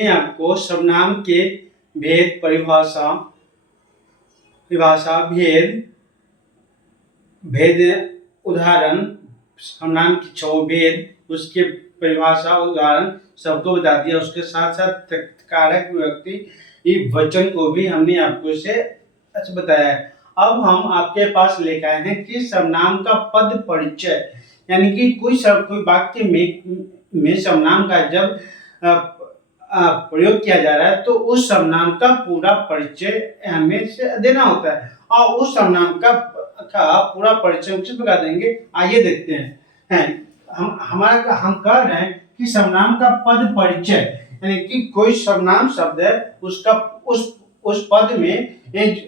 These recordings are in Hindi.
मैं आपको सर्वनाम के भेद परिभाषा भेद उदाहरण सर्वनाम की 6 भेद उसके परिभाषा उदाहरण सबको बता दिया। उसके साथ साथ कारक विभक्ति वचन को भी हमने आपको इसे अच्छा बताया है। अब हम आपके पास लेकर आए हैं कि सर्वनाम का पद परिचय, यानी कि कोई वाक्य में सर्वनाम का जब प्रयोग किया जा रहा है तो उस सर्वनाम का पूरा परिचय हमें से देना होता है और उस सर्वनाम का पूरा परिचय किस प्रकार देंगे, आइए देखते हैं। हम कह रहे हैं कि सर्वनाम का पद परिचय, यानी कि कोई सर्वनाम शब्द है उसका उस पद में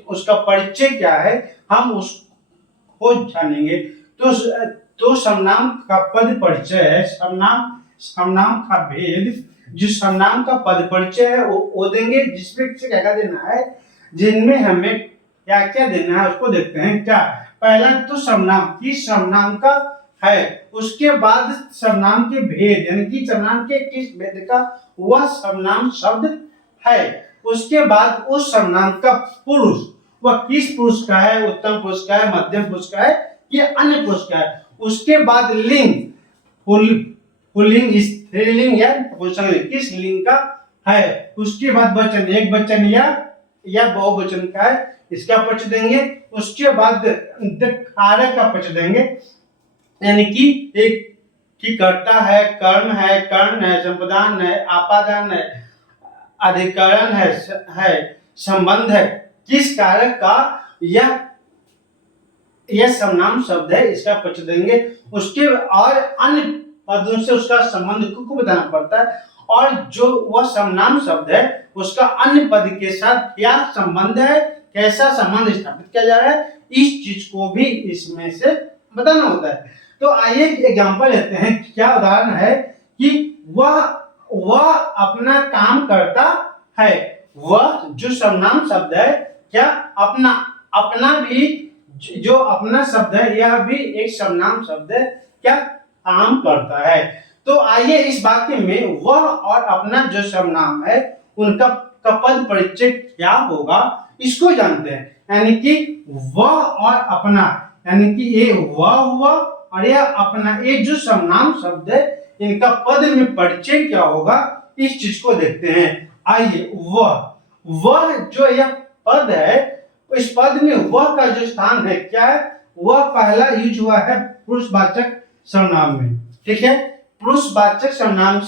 उसका परिचय क्या है हम उसको जानेंगे। तो सर्वनाम का पद परिचय है सर्वनाम का भेद। जो सर्वनाम का पद परिचय है वो देंगे, जिसमें क्या देना है, जिनमें हमें क्या क्या देना है उसको देखते हैं। क्या पहला तो सर्वनाम का है, उसके बाद सर्वनाम के भेद, यानी कि सर्वनाम के किस भेद का वह सर्वनाम शब्द है। उसके बाद उस सर्वनाम का पुरुष, वह किस पुरुष का है, उत्तम पुरुष का है, मध्यम पुरुष का है या अन्य पुरुष का है। उसके बाद लिंग, पुल्लिंग, स्त्रीलिंग या पुंसलिंग, किस लिंग का है। उसके बाद वचन, एक वचन या बहुवचन का है, इसका परिचय देंगे। उसके बाद कारक का परिचय देंगे, यानी कि एक की कर्ता है, कर्म है, कर्ण है, संप्रदान है, आपादान है, अधिकरण है, संबंध है, किस कारक का यह सर्वनाम शब्द है, इसका परिचय देंगे। उसके और अन्य पदों से उसका संबंध को बताना पड़ता है, और जो वह सर्वनाम शब्द है उसका अन्य पद के साथ क्या संबंध है, कैसा संबंध स्थापित किया जा रहा है, इस चीज को भी इसमें से बताना होता है। तो आइए एग्जांपल लेते हैं। क्या उदाहरण है कि वह अपना काम करता है। वह जो सर्वनाम शब्द है, क्या अपना भी जो अपना शब्द है यह भी एक सर्वनाम शब्द है, क्या काम करता है। तो आइए इस वाक्य में वह और अपना जो सर्वनाम है उनका पद परिचय क्या होगा इसको जानते हैं। यानी कि वह और अपना, यानी कि ये वह हुआ और यह अपना, ये जो सर्वनाम शब्द है इनका पद में परिचय क्या होगा इस चीज को देखते हैं। आइए वह जो यह पद है, इस पद में वह का जो स्थान है क्या है, वह पहला यूज हुआ है पुरुषवाचक सर्वनाम में। ठीक है, पुरुषवाचक सर्वनाम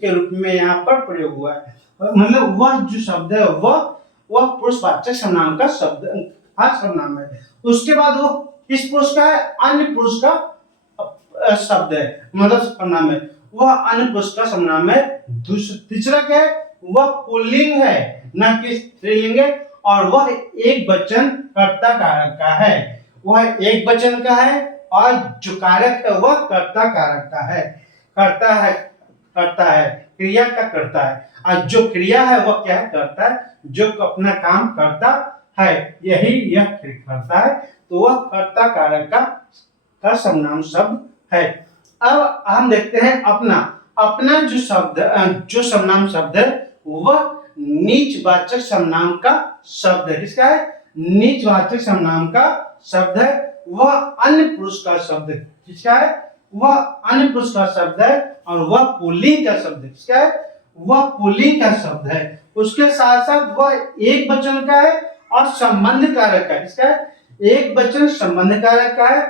के रूप में यहाँ पर प्रयोग हुआ है। मतलब वह जो शब्द है वह पुरुषवाचक सर्वनाम का सर्वनाम है। उसके बाद वो किस पुरुष का है, अन्य पुरुष का शब्द है, मतलब सर्वनाम है, वह अन्य पुरुष का सर्वनाम है। तीसरा क्या है, वह पुल्लिंग है न कि स्त्रीलिंग है, और वह एक वचन कर्ता कारक का है। वह एक वचन का है और जो कारक है वह कर्ता कारक का है। करता है क्रिया का करता है, और जो क्रिया है वह क्या है, करता है, जो अपना काम करता है, यही यह करता है। तो वह कर्ता कारक का सर्वनाम शब्द है। अब हम देखते हैं अपना जो सर्वनाम शब्द है वह नीचवाचक सर्वनाम का शब्द है। किसका है, नीचवाचक सर्वनाम का शब्द है। वह अन्य पुरुष का शब्द है। किसका है, वह अन्य पुरुष का शब्द है, और वह पुल्लिंग का शब्द है। किसका है, वह पुल्लिंग का शब्द है। उसके साथ साथ वह एक वचन का है और संबंध कारक का है। किसका है, एक वचन संबंध कारक का है।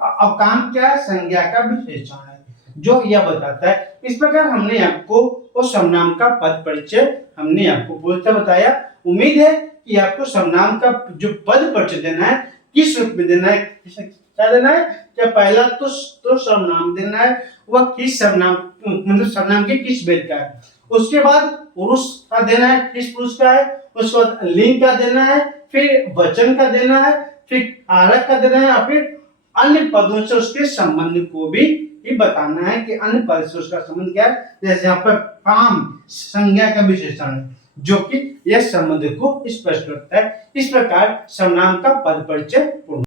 अब काम क्या है, संज्ञा का विशेषण है जो यह बताता है। इस प्रकार हमने आपको उस सर्वनाम का पद परिचय हमने आपको पूर्णतः बताया। उम्मीद है कि आपको सर्वनाम का जो पद परिचय देना है किस रूप में देना है, क्या देना है, क्या पहला तो सर्वनाम देना है, वह किस सर्वनाम, मतलब सर्वनाम के किस भेद का है। उसके बाद पुरुष का देना है, किस पुरुष का है। उसके बाद लिंग का देना है, फिर वचन का देना है, फिर कारक का देना है, और फिर अन्य पदों से उसके संबंध को भी बताना है कि अन्य पद से उसका संबंध क्या है। जैसे यहाँ पर काम संज्ञा का विशेषण है जो कि यह संबंध को स्पष्ट करता है। इस प्रकार सर्वनाम का पद परिचय पूर्ण।